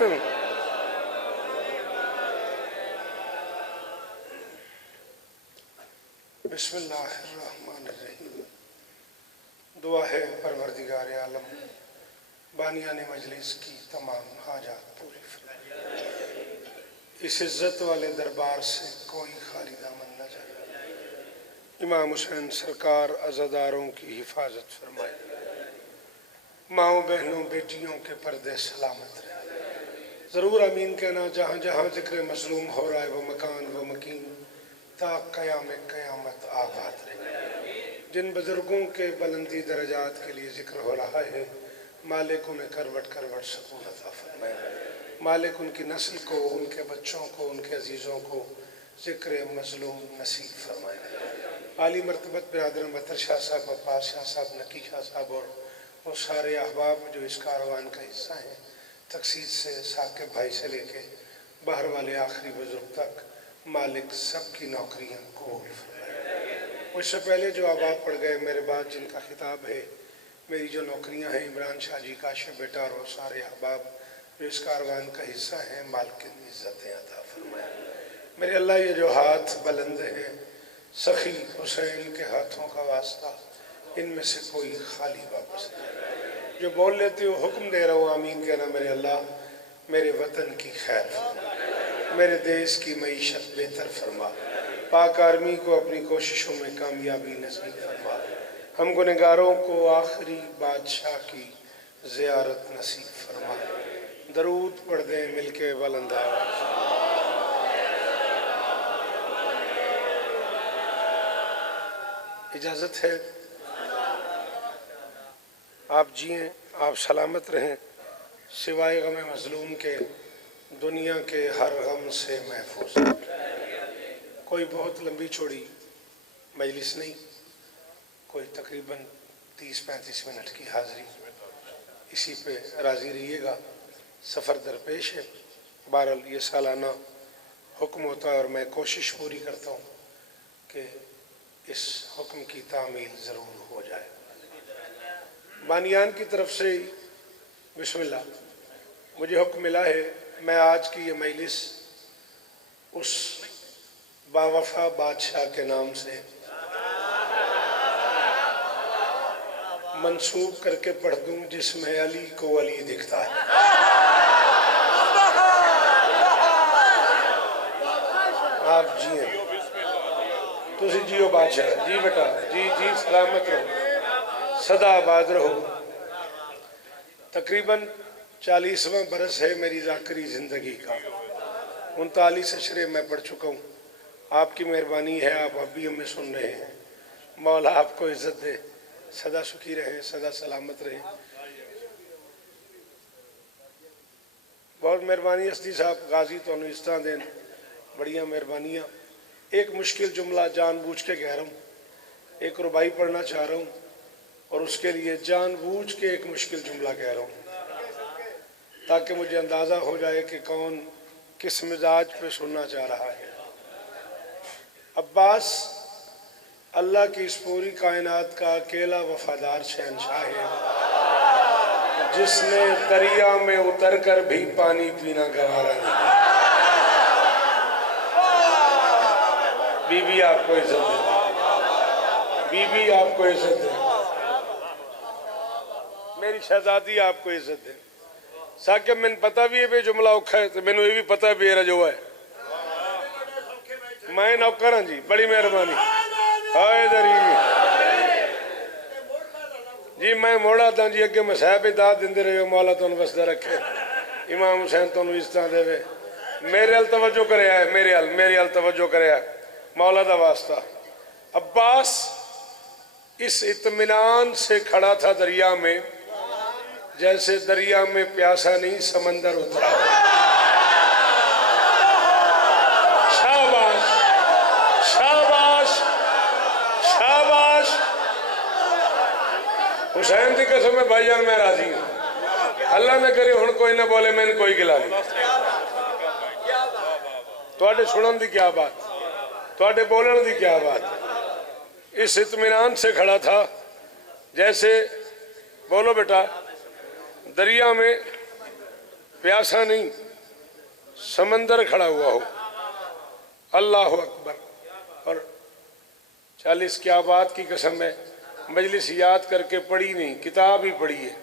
बिस्मिल्लाहिर्रहमानिर्रहीम। दुआ है परवरदिगार आलम बानियान मजलिस की तमाम हाजात पूरी फरमाए। इस इज़्ज़त वाले दरबार से कोई खाली दामन न जाए। इमाम हुसैन सरकार अज़ादारों की हिफाजत फरमाए। माओ बहनों बेटियों के पर्दे सलामत रहे। ज़रूर अमीन कहना। जहाँ जहाँ जिक्र मज़लूम हो रहा है वो मकान वो मकीन ता क़यामत आबाद रहे। जिन बुज़ुर्गों के बुलंदी दरजात के लिए जिक्र हो रहा है, मालिक उन्हें करवट करवट सुकून अता फरमाए। मालिक उनकी नस्ल को, उनके बच्चों को, उनके अजीज़ों को जिक्र मज़लूम नसीब फरमाए। आली मरतबत बिरादर बतर शाह साहब, अब्बास शाह साहब, नकी शाह साहब और वो सारे अहबाब जो इस कारवान का हिस्सा हैं, तकसीद से साकिब भाई से लेके बाहर वाले आखिरी बुजुर्ग तक, मालिक सबकी नौकरियाँ कबूल फरमाए। मुझसे पहले जो अहबाब पढ़ गए, मेरे बाद जिनका खिताब है, मेरी जो नौकरियाँ हैं, इमरान शाह जी, काशिफ बेटा और वो सारे अहबाब जो इस कारवान का हिस्सा हैं, मालिक की इज़्ज़तें अता फरमाए। मेरे अल्लाह ये जो हाथ बुलंद हैं, सखी हुसैन के हाथों का वास्ता, इनमें से कोई खाली वापस नहीं। जो बोल लेते हो हुक्म दे रहा हूँ आमीन कहना। मेरे अल्लाह मेरे वतन की खैर फरमा, मेरे देश की मईशत बेहतर फरमा, पाक आर्मी को अपनी कोशिशों में कामयाबी नसीब फरमा, हम गुनहगारों को आखिरी बादशाह की ज़ियारत नसीब फरमा। दरूद पढ़ दें मिलके बुलंद आवाज़। इजाज़त है। आप जिएँ, आप सलामत रहें, सिवाय गम मज़लूम के दुनिया के हर गम से महफूज। कोई बहुत लंबी चौड़ी मजलिस नहीं, कोई तकरीबन 30-35 मिनट की हाज़िरी, इसी पे राज़ी रहिएगा। सफ़र दरपेश है। बहरहाल ये सालाना हुक्म होता है और मैं कोशिश पूरी करता हूँ कि इस हुक्म की तामील ज़रूर हो जाए। बानियान की तरफ से बिस्मिल्लाह मुझे हुक्म मिला है, मैं आज की ये मजलिस उस बावफा बादशाह के नाम से मंसूब करके पढ़ दूँ जिसमें अली को अली दिखता है। आप जिए, तुसी जियो बादशाह जी, बेटा जी जी, सलामत रहो, सदा आबाद रहो। तकरीबन 40वां बरस है मेरी ज़ाकरी ज़िंदगी का। 39 अशरे मैं पढ़ चुका हूँ। आपकी मेहरबानी है, आप अभी हमें सुन रहे हैं। मौला आपको इज़्ज़त दे, सदा सुखी रहें, सदा सलामत रहें। बहुत मेहरबानी अस्दी साहब, गाजी तो इस तरह देन, बड़िया मेहरबानियाँ। एक मुश्किल जुमला जानबूझ के कह रहा हूँ, एक रुबाई पढ़ना चाह रहा हूँ और उसके लिए जानबूझ के एक मुश्किल जुमला कह रहा हूँ ताकि मुझे अंदाज़ा हो जाए कि कौन किस मिजाज पे सुनना चाह रहा है। अब्बास अल्लाह की इस पूरी कायनात का अकेला वफादार शहंशाह है जिसने दरिया में उतर कर भी पानी पीना गवारा नहीं। बीबी आपको इज्जत दे, बीबी आपको इज्जत दे, मेरी शहजादी आपको इज्जत दे। साकिब मैंने पता भी है बे जुमला औखा है, तो मैंने ये भी पता भी है जो है मैं नौकर हाँ जी, बड़ी मेहरबानी। हाय दरी जी, मैं मोड़ा था जी, अगे मसाहब दाद देंदे रहे, मौला तुम वसदा रखे, इमाम हुसैन तुम इज्जत देवे। मेरे अल तवज्जो करे है, मेरे अल तवज्जो करे है, मौला दा वास्ता। अब्बास इस इत्मीनान से खड़ा था दरिया में जैसे दरिया में प्यासा नहीं समंदर उतरा। शाबाश शाबाश शाबाश। हुसैन की कसम है भाईजान, मैं राजी हूँ। अल्लाह ने करे हुण कोई ना बोले, मैंने कोई गिला नहीं। तुहाडे सुनन दी क्या बात, तुहाडे बोलने दी क्या बात। इस इत्मीनान से खड़ा था जैसे, बोलो बेटा, दरिया में प्यासा नहीं, समंदर खड़ा हुआ हो। अल्लाह अकबर। और 40 क्या बात की कसम है, मजलिस याद करके पढ़ी नहीं, किताब ही पढ़ी है।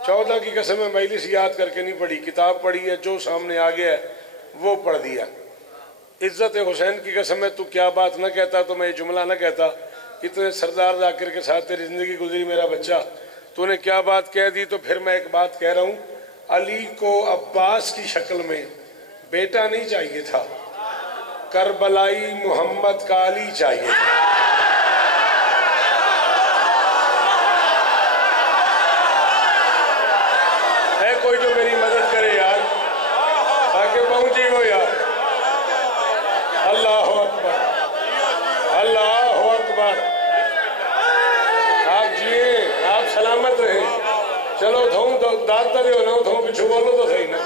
14 की कसम है, मजलिस याद करके नहीं पढ़ी, किताब पढ़ी है, जो सामने आ गया है वो पढ़ दिया। इज्जत हुसैन की कसम है, तू क्या बात न कहता तो मैं ये जुमला न कहता, इतने सरदार जाकिर के साथ तेरी जिंदगी गुजरी मेरा बच्चा, तूने क्या बात कह दी। तो फिर मैं एक बात कह रहा हूँ, अली को अब्बास की शक्ल में बेटा नहीं चाहिए था, करबलाई मोहम्मद का अली चाहिए था। है कोई जो मेरी मदद करे यार, ताकि पहुंची हो यार। अल्लाह अकबर, अल्लाह अकबर। आप जिए, आप सलामत रहे। चलो थों तो दाद तो दो ना, थों पिछू बोलो तो सही ना।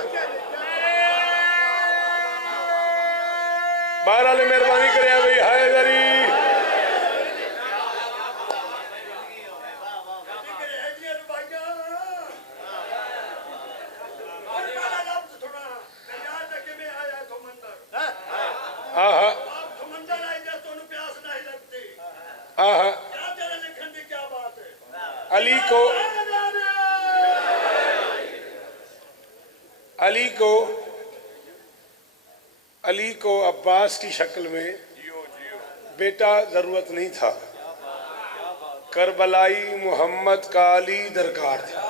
बहरहाल मेहरबानी करे भाई, हाय दरी अली को अब्बास की शक्ल में बेटा जरूरत नहीं था, करबलाई मोहम्मद का अली दरकार था।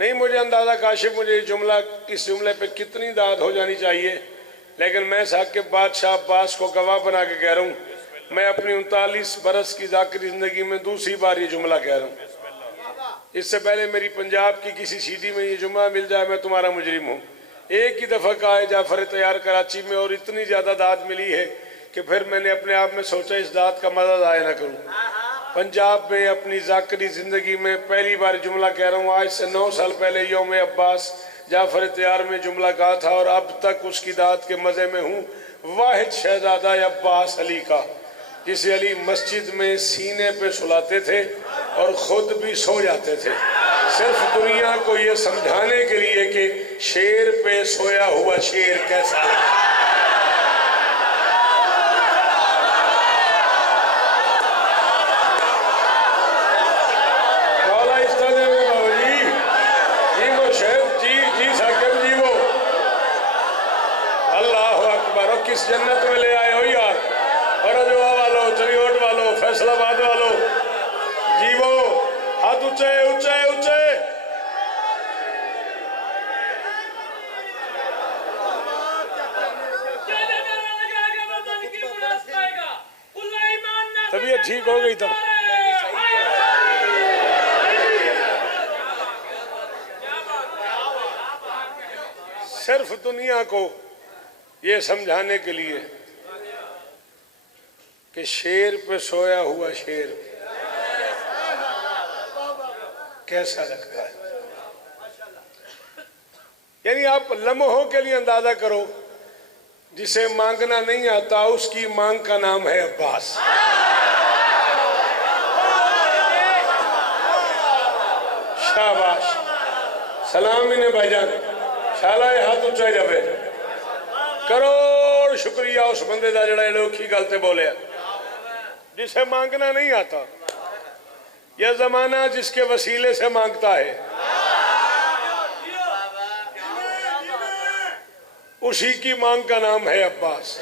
नहीं मुझे अंदाजा काशिफ, मुझे जुमला, इस जुमले पे कितनी दाद हो जानी चाहिए, लेकिन मैं साकिब बादशाह अब्बास को गवाह बना के कह रहा हूँ, मैं अपनी 39 बरस की जाकिरी जिंदगी में दूसरी बार ये जुमला कह रहा हूँ। इससे पहले मेरी पंजाब की किसी सीडी में ये जुमला मिल जाए, मैं तुम्हारा मुजरिम हूँ। एक ही दफ़ा कहा है जाफर तैयार कराची में, और इतनी ज़्यादा दाद मिली है कि फिर मैंने अपने आप में सोचा इस दाद का मजा ज़ाया ना करूँ। पंजाब में अपनी जाकिरी ज़िंदगी में पहली बार जुमला कह रहा हूँ। आज से 9 साल पहले यौम अब्बास जाफर तैयार में जुमला कहा था, और अब तक उसकी दाद के मज़े में हूँ। वाहिद शहजादा अब्बास अली का, जिसे अली मस्जिद में सीने पे सुलाते थे और खुद भी सो जाते थे, सिर्फ दुनिया को ये समझाने के लिए कि शेर पे सोया हुआ शेर कैसा है। किस जन्नत में ले आए हो यार। और अजवा वालों, चरियोट वालों, फैसलाबाद वालों, जीवो, हाथ ऊंचे ऊंचे ऊंचे। तबीयत ठीक हो गई तब। सिर्फ दुनिया को ये समझाने के लिए कि शेर पे सोया हुआ शेर कैसा लगता है। यानी आप लम्हों के लिए अंदाजा करो, जिसे मांगना नहीं आता उसकी मांग का नाम है अब्बास। शाबाश, सलाम इन्हें भाईजान, शाला हाथ ऊंचा जावे। करोड़ शुक्रिया उस बंदे का जड़ा औखी गल ते बोलिया, जिसे मांगना नहीं आता। यह जमाना जिसके वसीले से मांगता है, उसी की मांग का नाम है अब्बास।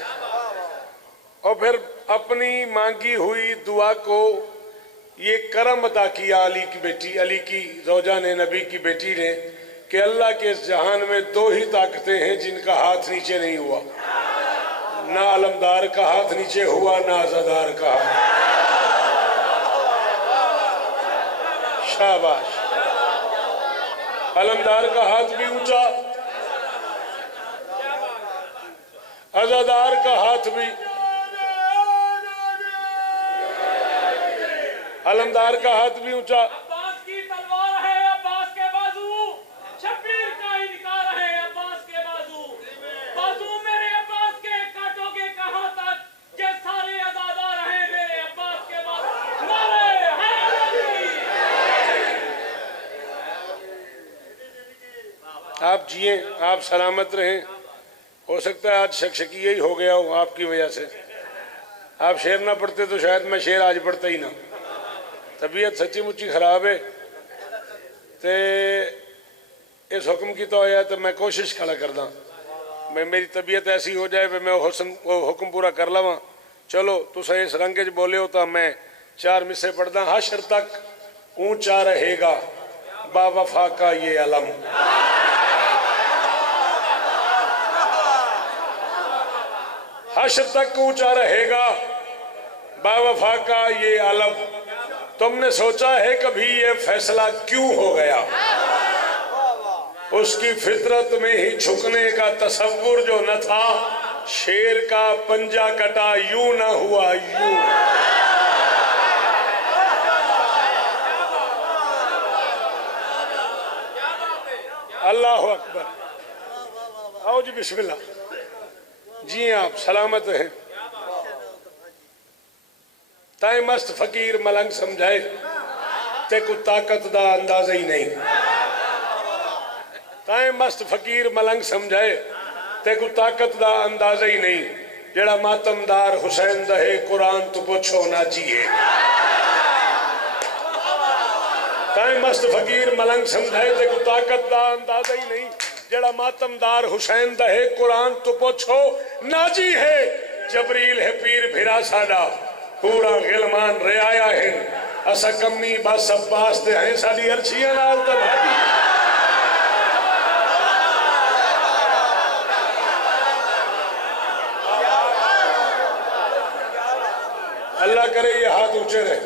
और फिर अपनी मांगी हुई दुआ को ये करम अता किया अली की बेटी, अली की ज़ौजा ने, नबी की बेटी ने, कि अल्लाह के इस जहान में 2 ही ताकतें हैं जिनका हाथ नीचे नहीं हुआ। ना अलमदार का हाथ नीचे हुआ, ना अज़ादार का हाथ। शाबाश, अलमदार का हाथ भी ऊंचा, अज़ादार का हाथ भी, अलमदार का हाथ भी ऊंचा। अब्बास की तलवार है अब्बास के बाजू, शब्बीर का ही निकाल है अब्बास के बाजू। बाजू मेरे अब्बास के काटोगे कहां तक, के सारे अज़ादार हैं मेरे अब्बास के बाजू। नारे हैदरी, आप जिए, आप सलामत रहें। हो सकता है आज शक्शकी यही हो गया हो आपकी वजह से। आप शेर ना पढ़ते तो शायद मैं शेर आज पढ़ता ही ना। तबीयत सच्ची मुच्ची खराब है ते इस हुक्म की तो आया तो मैं कोशिश खड़ा करदा मैं मेरी तबीयत ऐसी हो जाए मैं हुक्म पूरा कर लवा। चलो तुसा इस रंग च बोले हो तो मैं 4 मिसरे पढ़दा। हशर तक ऊंचा रहेगा बावफा का ये अलम। हशर तक ऊंचा रहेगा बावफा का ये अलम। तुमने सोचा है कभी ये फैसला क्यों हो गया? उसकी फितरत में ही झुकने का तसव्वुर जो न था, शेर का पंजा कटा यूं ना हुआ यूं। अल्लाह अकबर। आओ जी बिस्मिल्लाह। जी आप सलामत हैं। ताए मस्त फकीर मलंग समझाए ते को ताकत दा अंदाजा ही नहीं। ताए मस्त फकीर मलंग समझाए ते को ताकत दा अंदाजा ही नहीं। जेड़ा मातमदार हुसैन दहे कुरान तो पुछो ना जिए। ताए मस्त फकीर मलंग समझाए ते को ताकत दा अंदाजा ही नहीं। जेड़ा मातमदार हुसैन दहे कुरान तो पुछो ना जी है। जबरील है पीर भिरा साडा पूरा गिलमान रियाया है। असा कमी बस अब्बास दे हैं साडी अर्शियां नाल ते भाजी। अल्लाह करे ये हाथ ऊंचे रहे।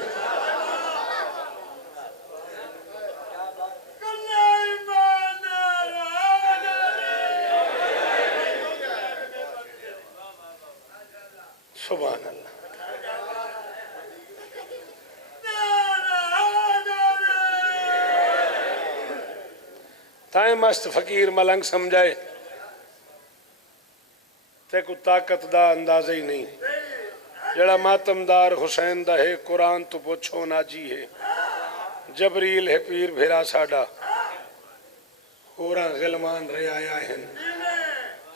सुभान अल्लाह। ताए मस्त फकीर मलंग समझाए ते को ताकत दा अंदाजा ही नहीं। जड़ा मातमदार हुसैन दा है कुरान तो पुछो ना जी है। जबरील है पीर भिरा साडा होरा गिलमान रियाया है।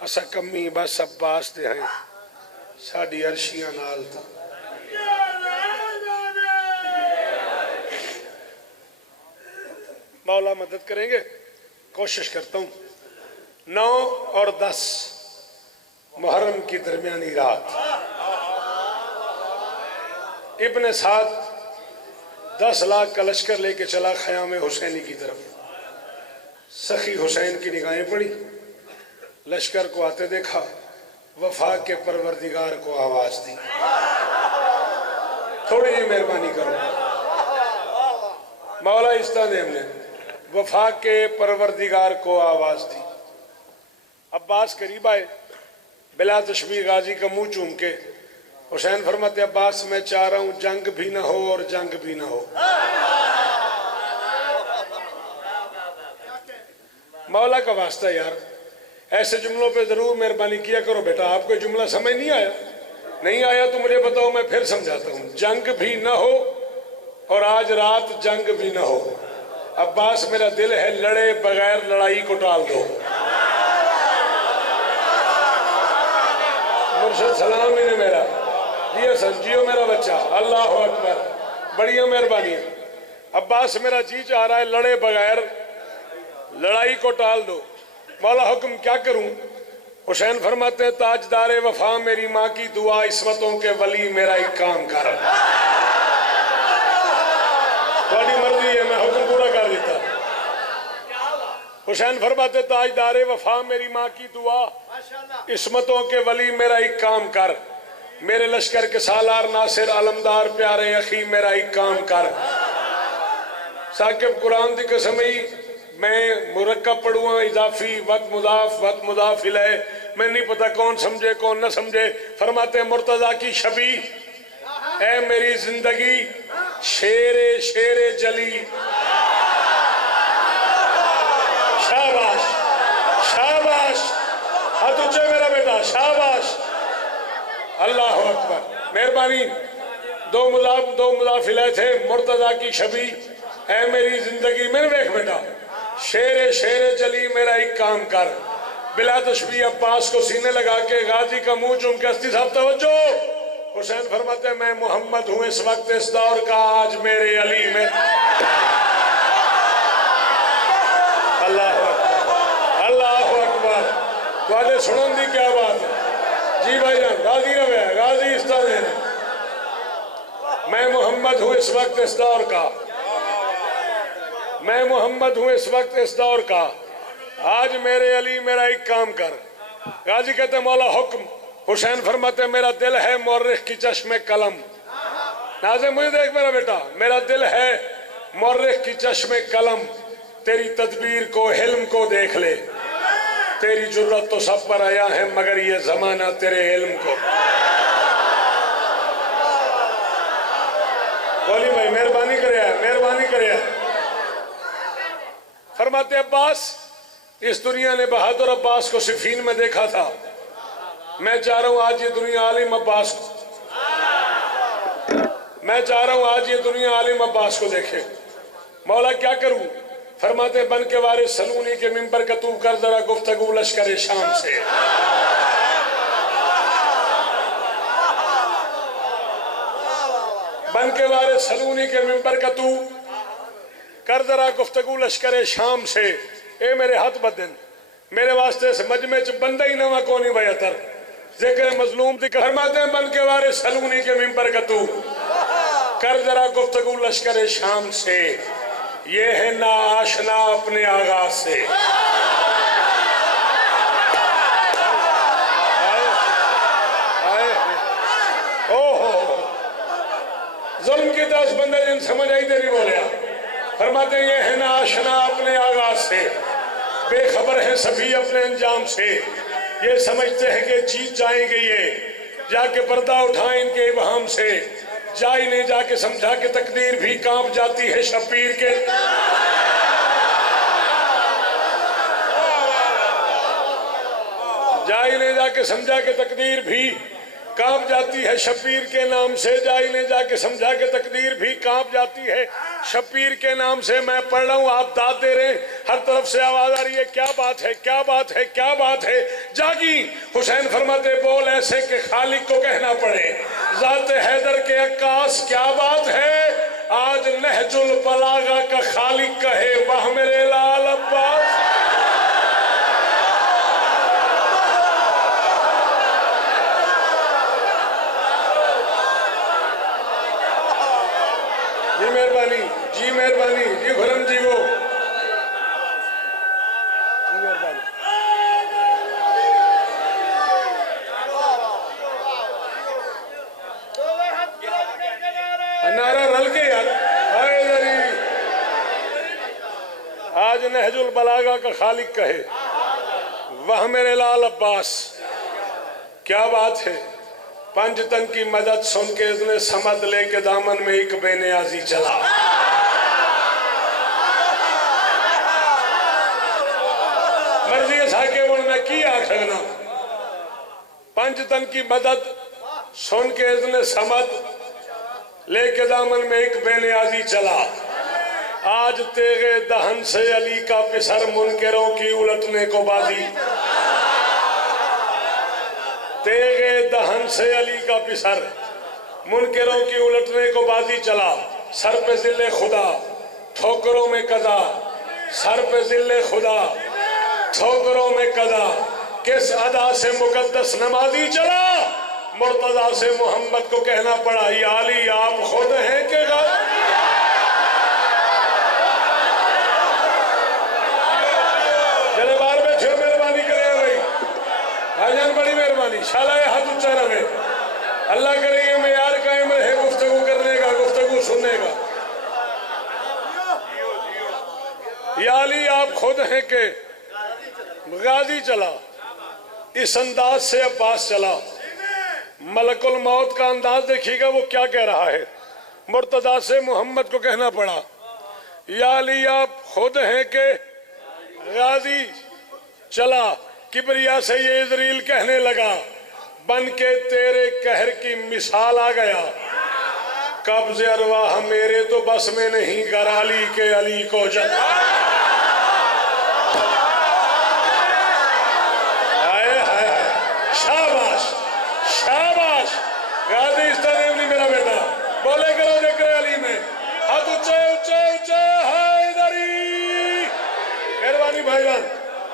असा कमी बस अब्बास दे हैं साडी अर्शियां नाल ता। मौला मदद करेंगे। कोशिश करता हूँ। 9 और 10 मुहर्रम की दरमियानी रात इब्न साद 10 लाख का लश्कर लेके चला ख़याम हुसैनी की तरफ। सखी हुसैन की निगाहें पड़ी, लश्कर को आते देखा, वफा के परवरदिगार को आवाज दी। थोड़ी जी मेहरबानी करो। मौला इस्तादेम ने वफा के परवरदिगार को आवाज दी। अब्बास करीब आए, बिला तशबीह गाजी का मुंह चूम के हुसैन फरमाते अब्बास मैं चाह रहा हूं जंग भी ना हो और जंग भी ना हो। मौला का वास्ता यार ऐसे जुमलों पे जरूर मेहरबानी किया करो बेटा। आपको जुमला समझ नहीं आया? नहीं आया तो मुझे बताओ, मैं फिर समझाता हूं। जंग भी ना हो और आज रात जंग भी ना हो। अब्बास मेरा दिल है लड़े बगैर लड़ाई को टाल दो। मुर्शिद सलाम ही ने मेरा जी संजियो मेरा बच्चा। अल्लाह अकबर, बढ़िया मेहरबानी। अब्बास मेरा जी चाह रहा है लड़े बगैर लड़ाई को टाल दो। मौला हुक्म क्या करूं? हुसैन फरमाते हैं ताजदारे वफा मेरी माँ की दुआ, इस्मतों के वली मेरा एक काम कर। थोड़ी मर्जी है, मैं हुक्म पूरा कर देता। हुसैन फरमाते ताजदारे वफा मेरी माँ की दुआ, इस्मतों के वली मेरा एक काम कर। मेरे लश्कर के सालार नासिर आलमदार प्यारे अखी मेरा एक काम कर। साकिब कुरान दी कसम ही मैं मुरक्कब पढ़ूँ इजाफी वक्त मुदाफ इलैह, मैं नहीं पता कौन समझे कौन न समझे। फरमाते मुर्तजा की शबी ऐ मेरी जिंदगी शेरे शेरे जली। शाबाश शाबाश, हाथ ऊंचे मेरा बेटा, शाबाश। अल्लाह अकबर, मेहरबानी। दो मुदाफ इलैह थे। मुर्तजा की शबी ऐ मेरी जिंदगी, मेरे देख बेटा शेरे शेरे जली मेरा एक काम कर, बिला तशबीह अब्बास को सीने लगा के गाजी का मुंह चूम के अस्ती साहब तवज्जो। हुसैन फरमाते हैं मैं मोहम्मद हूँ इस वक्त इस दौर का, आज मेरे अली में। अल्लाह अकबर, अल्लाह अकबर। तो सुनन दी क्या बात है जी भाई जान, गाजी रवे गाजी इस तरह। मैं मोहम्मद हूँ इस वक्त इस दौर का, मैं मोहम्मद हूँ इस वक्त इस दौर का, आज मेरे अली मेरा एक काम कर। गाजी कहते मौला हुक्म। हुसैन फरमाते मेरा दिल है मौर्रिख की चश्मे कलम। नाज़े मुझे देख मेरा बेटा, मेरा दिल है मौर्रिख की चश्मे कलम, तेरी तदबीर को हिल्म को देख ले, तेरी जुर्रत तो सब पर आया है मगर ये जमाना तेरे इल्म को। बोली भाई मेहरबानी करे, मेहरबानी करे। फरमाते अब्बास, इस दुनिया ने बहादुर अब्बास को सिफीन में देखा था, मैं चाह रहा हूं आज ये दुनिया आलिम अब्बास को, मैं चाह रहा हूं आज ये दुनिया आलिम अब्बास को देखे। मौला क्या करूं? फरमाते बन के वारिस सलूनी के मिंबर का तू कर जरा गुफ्तगू लश्कर शाम से। बन के वारिस सलूनी के मिंबर का तू कर जरा गुफ्तगू लश्कर शाम से। ए मेरे हाथ बदन मेरे वास्ते इस मजमे च बंदा ही नवा कोनी बयातर जिक्र मजलूम दी फरमाते हैं बन के वारिस सलूनी के मिंबर का तू कर जरा गुफ्तगू लश्कर शाम से, ये है ना आशना अपने आगाज से। ओहो जुल्म की दस बंदे जिन समझ आई तेरी बोलिया। फरमाते ये है ना आशना अपने आगाज से, बेखबर है सभी अपने अंजाम से, ये समझते हैं कि जीत जाएंगे ये, जाके पर्दा उठाएं इनके इबहाम से, जाई ने जाके समझा के तकदीर भी कांप जाती है शब्बीर के। जाई ने जाके समझा के तकदीर भी कांप जाती है शब्बीर के नाम से, जाई ने जाके समझा के तकदीर भी कांप जाती है शब्बीर के नाम से। मैं पढ़ रहा हूँ आप दाद दे रहे, हर तरफ से आवाज आ रही है क्या बात है क्या बात है क्या बात है। जागी हुसैन फरमाते बोल ऐसे के खालिक को कहना पड़े, ज़ात हैदर के अक्कास क्या बात है, आज नहजुल बलागा का खालिक कहे वाह मेरे लाल अब्बास। जी मेहरबानी जी मेहरबानी जी खुरम जी वो मेहरबानी। नारा रल के यार आज नहजुल बलागा का खालिक कहे वह मेरे लाल अब्बास क्या बात है। पंजतन की मदद सुन के इसने समझ लेके दामन में एक बेनियाजी चला। मर्जी साके बोल मैं की आख सकना। पंजतन की मदद सुन के इसने समझ लेके दामन में एक बेनियाजी चला। आज तेरे दहन से अली का पिसर मुनकरों की उलटने को बाजी, तेरे दहन से अली का पिसर मुनकरों की उलटने को बाजी चला। सर पे जिले खुदा ठोकरों में कदा, सर पे जिले खुदा ठोकरों में कदा, किस अदा से मुकद्दस नमाजी चला। मुर्तजा से मोहम्मद को कहना पड़ा या अली आप खुद हैं कि जले बार में छो मेहरबानी करे भाई भाईजान, बड़ी मेहरबानी शाला हाथ ऊंचा रहे। अल्लाह करेंगे मैं यार कायम रहे गुफ्तगू करने का गुफ्तगू सुनने का। या अली आप खुद हैं कि गाजी चला। इस अंदाज से अब्बास चला। मलकुल मौत का अंदाज देखिएगा वो क्या कह रहा है। मुर्तजा से मोहम्मद को कहना पड़ा या अली आप खुद हैं कि गाजी चला। किबरिया से ये इजरील कहने लगा बन के तेरे कहर की मिसाल आ गया। कब्ज़े अरवाह मेरे तो बस में नहीं कर अली के अली को जला।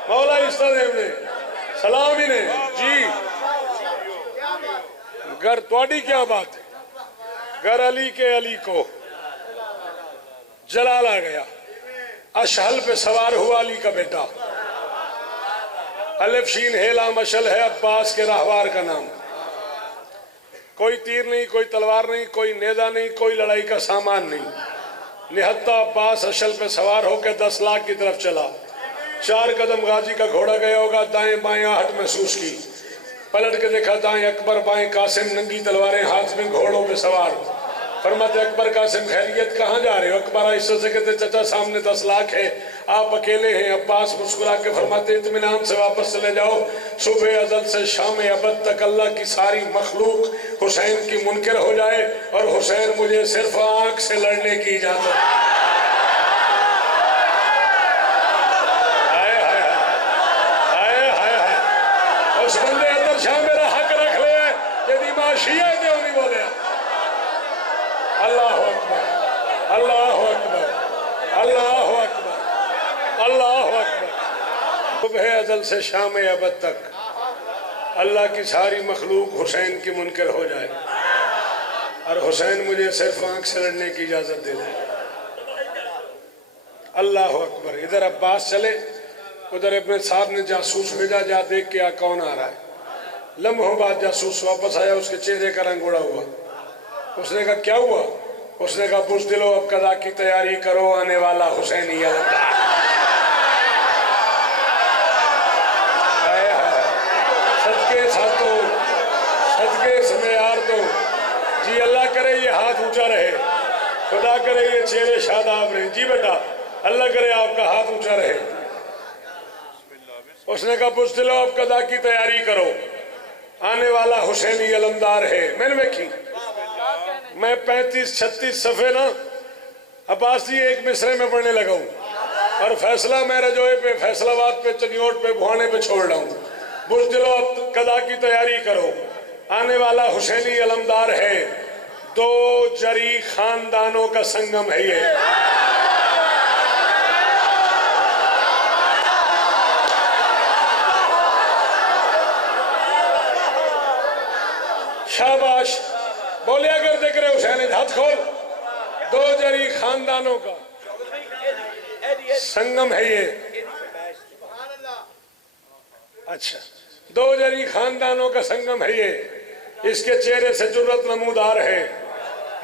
मौला इस्तादेव ने सलाम ही ने जी। घर थोड़ी क्या बात है, घर अली के अली को जलाल आ गया। अशहल पे सवार हुआ अली का बेटा। अलिफ शीन हेला मशल है अब्बास के राहवार का नाम। कोई तीर नहीं, कोई तलवार नहीं, कोई नेजा नहीं, कोई लड़ाई का सामान नहीं। निहत्ता अब्बास अशल पे सवार होकर 10 लाख की तरफ चला। 4 कदम गाजी का घोड़ा गया होगा, दाएं बाएं आहट महसूस की, पलट के देखा दाएं अकबर बाएं कासिम, नंगी तलवारें हाथ में, घोड़ों पे सवार। फरमाते अकबर कासिम खैरियत, कहाँ जा रहे हो? अकबर आयशा से कहते चाचा सामने 10 लाख है, आप अकेले हैं। अब्बास मुस्कुरा के फरमाते इत्मीनान से वापस चले जाओ। सुबह अजल से शाम अबद तक अल्लाह की सारी मखलूक हुसैन की मुनकर हो जाए और हुसैन मुझे सिर्फ आंख से लड़ने की इजाजत। हाय हाय हाय हाय हाय। उस बंदे अंदर शाह मेरा हक रख ले, यदि माशिया दे नहीं बोले। अल्लाह अकबर, अल्लाह अकबर, अल्लाह अकबर, अल्लाह अकबर। सुबह अजल से शाम अबद तक अल्लाह की सारी मखलूक हुसैन की मुनकर हो जाए और हुसैन मुझे सिर्फ आंख से लड़ने की इजाजत दे दे। अल्लाह अकबर। इधर अब्बास चले, उधर अपने साहब ने जासूस भेजा, जा देख के कौन आ रहा है। लम्हों बाद जासूस वापस आया, उसके चेहरे का रंग उड़ा हुआ। उसने कहा क्या हुआ? उसने कहा बुज़दिलो अब कदा की तैयारी करो, आने वाला हुसैन ही अलमदार। सदके साथों, सदके समय यार तो जी, अल्लाह करे ये हाथ ऊंचा रहे, खुदा करे ये चेहरे शादाब रहे। जी बेटा, अल्लाह करे आपका हाथ ऊंचा रहे। उसने कहा बुज़दिलो अब कदा की तैयारी करो, आने वाला हुसैन ही अलमदार है। मैंने देखी, मैं 35-36 सफ़े ना अब्बास जी एक मिसरे में पढ़ने लगा हूँ और फैसला मैं रजोए पे, फैसलाबाद पे, चनियोट पे, भुआने पे छोड़ रहा हूँ। बुज़दिलो अब कदा की तैयारी करो, आने वाला हुसैनी अलमदार है। 2 जरी खानदानों का संगम है ये। शाबाश, बोले अगर देख रहे हुसैन, हाथ खोल। 2 जरी खानदानों का संगम है ये। अच्छा, 2 जरी खानदानों का संगम है ये। इसके चेहरे से जुर्रत नमूदार है,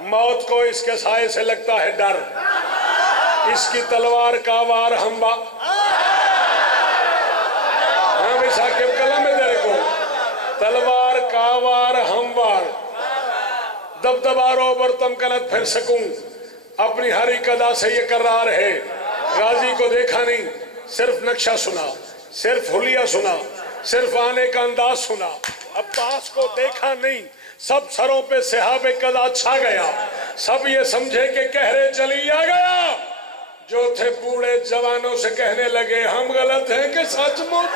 मौत को इसके साए से लगता है डर। इसकी तलवार का वार हम हाँ भाई साकिब कलम है तेरे को, तलवार का वार हमवार। दबदबारो बर तमकनत फिर सकूं, अपनी हर एक अदा से ये करार है। गाजी को देखा नहीं, सिर्फ नक्शा सुना, सिर्फ हुलिया सुना, सिर्फ आने का अंदाज सुना। अब्बास को देखा नहीं, सब सरों पे सहाबे कदा छा गया। सब ये समझे कि कहरे चली आ गया। जो थे बूढ़े जवानों से कहने लगे हम गलत हैं कि सचमुच।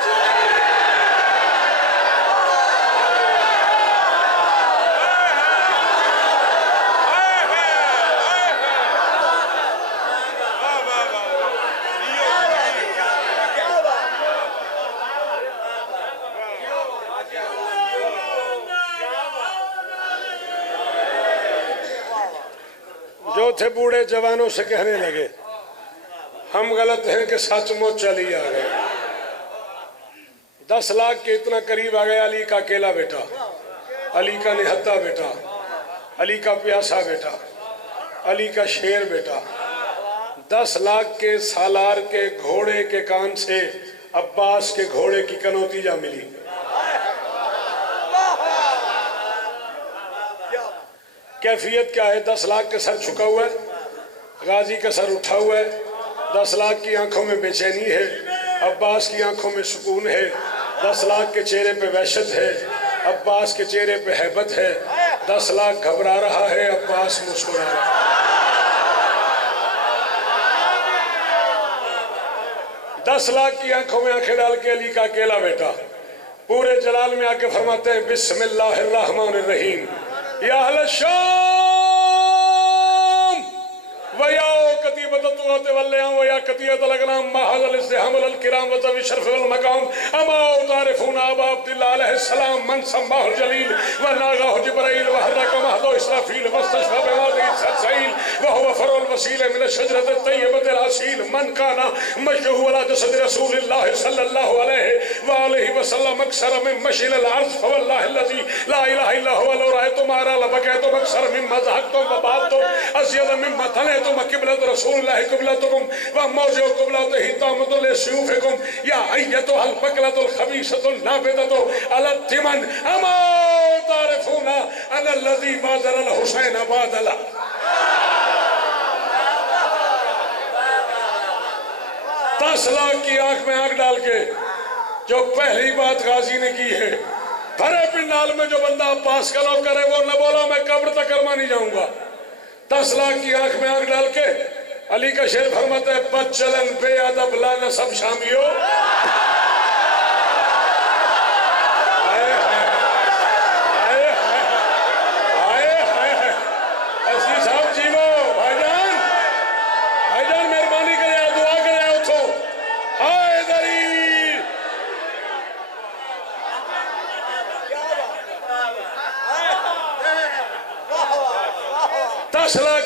जो थे बूढ़े जवानों से कहने लगे हम गलत हैं कि सचमुच चली आ गए। 10 लाख के इतना करीब आ गया। अली का अकेला बेटा, अली का निहत्ता बेटा, अली का प्यासा बेटा, अली का शेर बेटा। 10 लाख के सालार के घोड़े के कान से अब्बास के घोड़े की कनौती जा मिली। कैफियत क्या है? 10 लाख का सर झुका हुआ है, गाजी का सर उठा हुआ है। 10 लाख की आंखों में बेचैनी है, अब्बास की आंखों में सुकून है। 10 लाख के चेहरे पे वहशत है, अब्बास के चेहरे पे हैबत है। 10 लाख घबरा रहा है, अब्बास मुस्कुरा रहा है। 10 लाख की आंखों में आंखें डाल के अली का अकेला बेटा पूरे जलाल में आके फरमाते हैं बिस्मिल्लाहिर्रहमानिर्रहीम, या अहल शाम वयाओ कतीबत तुअत वल्लया वया कतियत लगनाम महल इस्तिहामुल किराम व तवी शरफ वल मकाम अमा तारिफून अबा अब्दुल्लाह अलैहिस्सलाम मन सम्माहुल जलील व नागाहु जिब्राइल व हरक महदो इसराफील वस्तशफा बिमादी सलसील व हुवा फरुल वसील मिन शजरत तय्यबतिल असील मन काना मशहू अला जसद रसूलिल्लाह सल्लल्लाहु अलैहि व आलिहि वसल्लम अक्सर मिन मशिल अल अर्ज फवल्लाहि अल्लज़ी ला इलाहा इल्ला हुवा लौ रअयतुम अरा लबकैतुम अक्सर मिम्मा ज़हकतुम व बातुम अज़यद मिम्मा तलैतुम क़िबलत रसूलिल्लाह क़िबलतुकुम व मौज़िउ क़िबलतिही तामतुल लिसयूफ़िकुम या अय्यतुहल बकलतुल खबीसतुन नाबिततु अला तिमन अमा तारिफूना अनल्लज़ी बाज़रल हुसैन बादला। दस लाख की आंख में आंख डाल के जो पहली बात गाजी ने की है, भरे पिंडाल में जो बंदा अब्बास का लोग करे वो न बोला मैं कब्र तक कर्मा नहीं जाऊंगा। 10 लाख की आंख में आंख डाल के अली का शेर फरमाता है बच्चलन बेअदब लाना सब शामियो।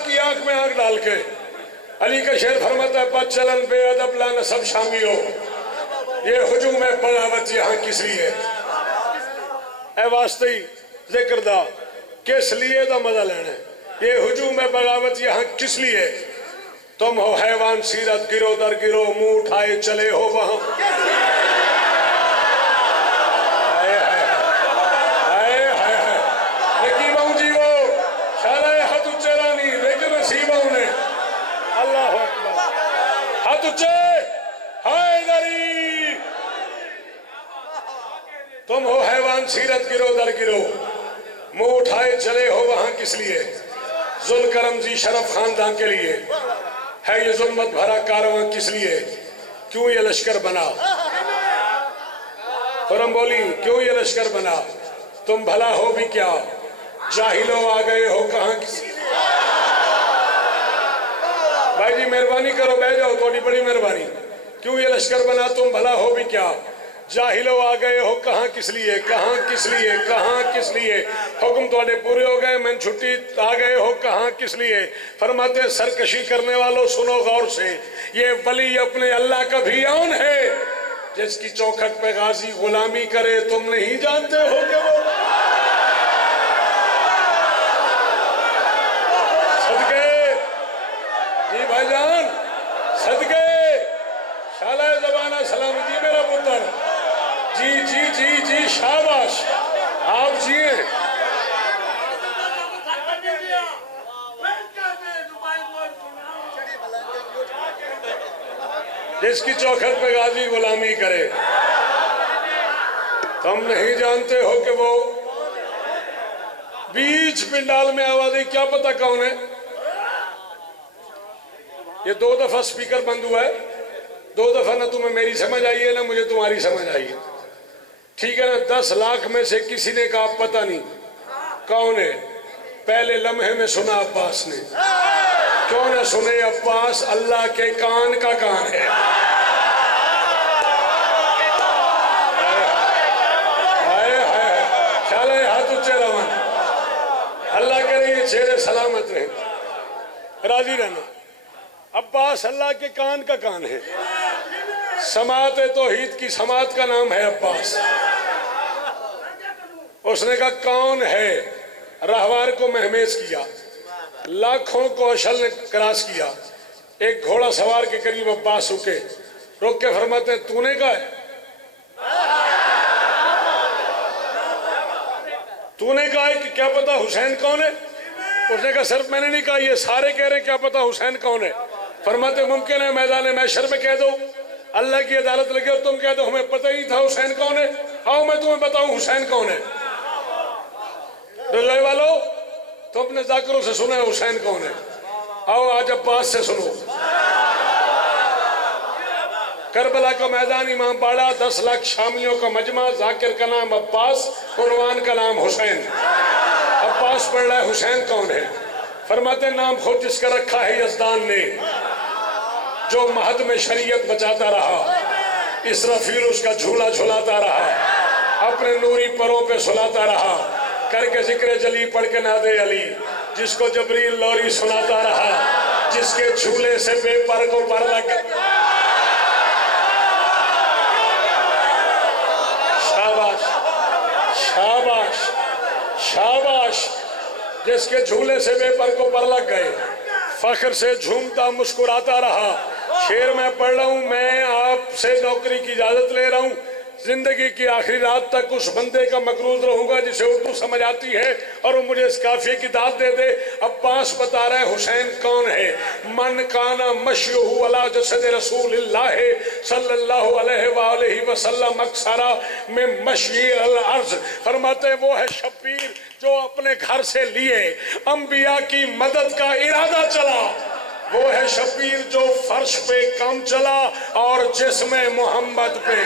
की आंख में आंख डाल के अली का शेर फरमाता है बच्चलन बेअदब लाना सब शामियो। ये हुजूम है बगावत यहाँ किस लिए है वास्ते जिक्र दा किस लिए दा मजा लेना। ये हुजूम है बगावत यहाँ किस लिए। तुम हो हैवान सीरत गिरो दर गिरो मुंह उठाए चले हो वहां। तुम हो हैवान सीरत गिरो दर गिरो मुंह उठाए चले हो वहां किस लिए। जुल्करम जी शरफ खानदान के लिए है ये जुल्मत भरा कारवां किस लिए। क्यों ये लश्कर बना। खुरम बोली क्यों ये लश्कर बना। तुम भला हो भी क्या जाहिलो आ गए हो कहां किस लिए। भाई जी मेहरबानी करो बैठ जाओ थोड़ी बड़ी मेहरबानी। क्यों ये लश्कर बना तुम भला हो भी क्या जाहिलो आ गए हो कहां किस लिए। कहां किस लिए कहां किस लिए। हुक्म तुम्हारे पूरे हो गए मैं छुट्टी आ गए हो कहां किस लिए। फरमाते सरकशी करने वालों सुनो गौर से ये वली अपने अल्लाह का भी औन है जिसकी चौखट पे गाजी गुलामी करे। तुम नहीं जानते हो कि वो सदके जी भाईजान सदके शाला जबाना सलाम जी मेरा पुत्र जी जी जी जी शाबाश आप जिए। जिसकी चौखट पे गाजी गुलामी करे। तुम नहीं जानते हो कि वो बीच पिंडाल में आवाज़ें क्या पता कौन है। ये 2 दफा स्पीकर बंद हुआ है। 2 दफा ना तुम्हें मेरी समझ आई है ना मुझे तुम्हारी समझ आई है। ठीक है ना 10 लाख में से किसी ने कहा पता नहीं कौन है। पहले लम्हे में सुना अब्बास ने। क्यों ना सुने अब्बास अल्लाह के कान का कान है। हाय हाय चले हाथ ऊंचे रवन। अल्लाह करे ये चेहरे सलामत रहे राजी रहना। अब्बास अल्लाह के कान का कान है। समात तौहीद की समात का नाम है अब्बास। उसने कहा कौन है। रहवार को महमेज किया लाखों को अशल ने क्रॉस किया। एक घोड़ा सवार के करीब अब्बास रुके रोक के फरमाते तूने कहा है। तूने कहा है कि क्या पता हुसैन कौन है। उसने कहा सिर्फ मैंने नहीं कहा ये सारे कह रहे क्या पता हुसैन कौन है। फरमाते मुमकिन है मैदान महशर में कह दो अल्लाह की अदालत लगे और तुम कह दो हमें पता ही था हुसैन कौन है। आओ मैं तुम्हें बताऊं हुसैन कौन है। रज़ाई वालों तो अपने जाकरों से सुना है हुसैन कौन है। आओ आज अब्बास से सुनो। करबला का मैदान इमाम बाड़ा 10 लाख शामियों का मजमा। जाकिर का नाम अब्बास कुर्बान का नाम हुसैन। अब्बास पढ़ रहा है हुसैन कौन है। फरमाते नाम खुद जिसका रखा है यज़दान ने जो महद में शरीयत बचाता रहा, इसराफील उसका झूला झुलाता रहा, अपने नूरी परों पे सुलाता रहा, करके जिक्र जली पढ़ के नादे अली, जिसको जबरील लौरी सुनाता रहा, जिसके झूले से बेपर को पर लग। शाबाश शाबाश शाबाश, जिसके झूले से बेपर को पर लग गए, फख्र से झूमता मुस्कुराता रहा। शेर मैं पढ़ रहा हूं, मैं आपसे नौकरी की इजाजत ले रहा हूं, जिंदगी की आखिरी रात तक उस बंदे का मकरूज रहूंगा जिसे उर्दू समझ आती है और वो मुझे इस काफिये की दाद दे दे। अब्बास बता रहा है हुसैन कौन है। मन काना मशयूहु अला जसद रसूलिल्लाह सल्लल्लाहु अलैहि वसल्लम अक्सरा में मशी अल अर्ज, फरमाते हैं वो है शब्बीर जो अपने घर से लिए अंबिया की मदद का इरादा चला, वो है शब्बीर जो फर्श पे कम चला और जिस्म मोहम्मद पे।